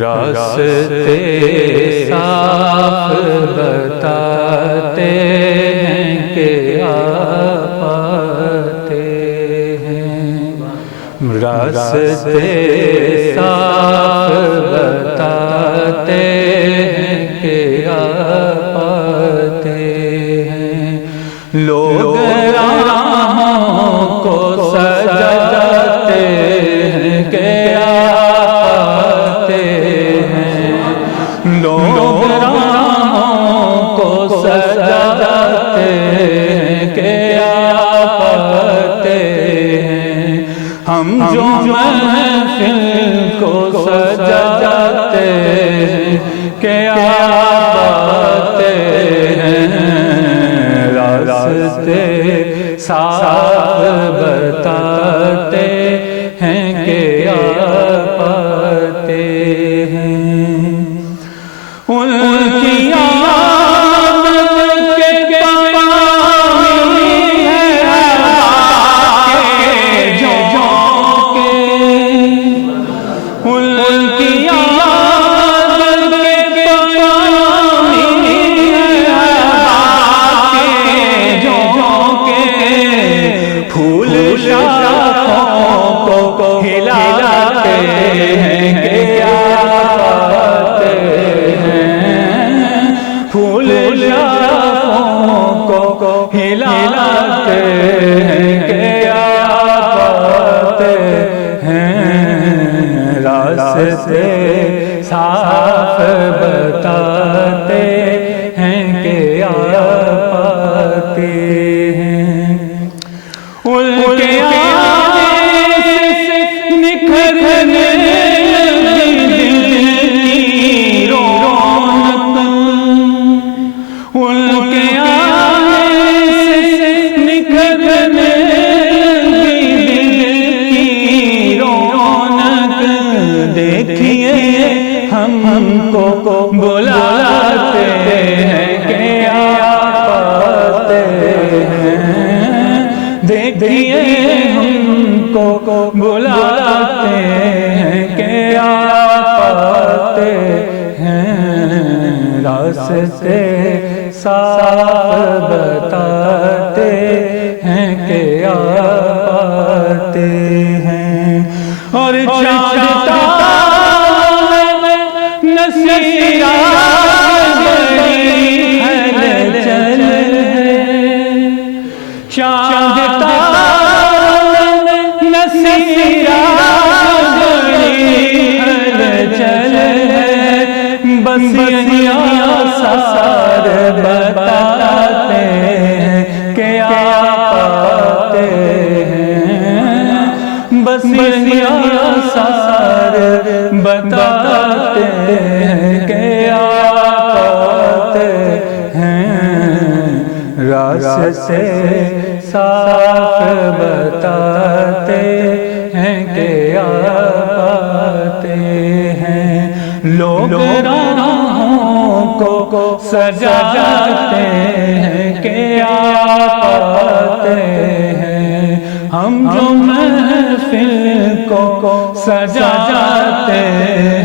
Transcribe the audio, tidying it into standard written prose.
راستے صاف بتاتے ہیں کہ آپ آتے ہیں، راستے صاف بتاتے ہیں کہ آپ آتے ہیں، لوگ راہوں کو سجاتے ہیں کہ لوگ راہوں کو سجاتے ہیں کہ آپ آتے ہیں، ہم جو محفل کو سجاتے ہیں کہ آپ آتے ہیں، راستے صاف بتاتے ہیں کہ آپ آتے ہیں۔ ان کی آمد کے پاوی ہے کے جھونکے، ان کی آمد کے پاوی ہے کے جھونکے، پھول شاخوں کو ہلاتے ہیں کہ آپ آتے ہیں، پھول شاخوں کو ہلاتے ہیں کہ آپ آتے ہیں، راستے صاف بتاتے ہیں کہ آپ آتے ہیں۔ ان کے آنے سے نکھرنے لگی دل کی رونق، ان کے آنے سے نکھرنے لگی دل کی رونق، دیکھیے ہم کو بلاتے ہیں کہ آپ آتے ہیں، دیکھیے ہم کو بلاتے ہیں کہ آپ آتے ہیں، راستے صاف بتاتے ہیں کہ آپ آتے ہیں، اور چاند تارے نصیرہ بڑی ہلچل ہے، چاند تارے نصیرہ بڑی ہلچل ہے، بس یہی آثار بتاتے ہیں کہ آپ آتے ہیں، بس یہی آثار بتاتے ہیں کہ آپ آتے ہیں، راستے صاف بتاتے ہیں کہ آپ آتے ہیں، لوگ راہوں کو سجاتے ہیں کہ آپ آتے ہیں، ہم جو محفل کو سجاتے ہیں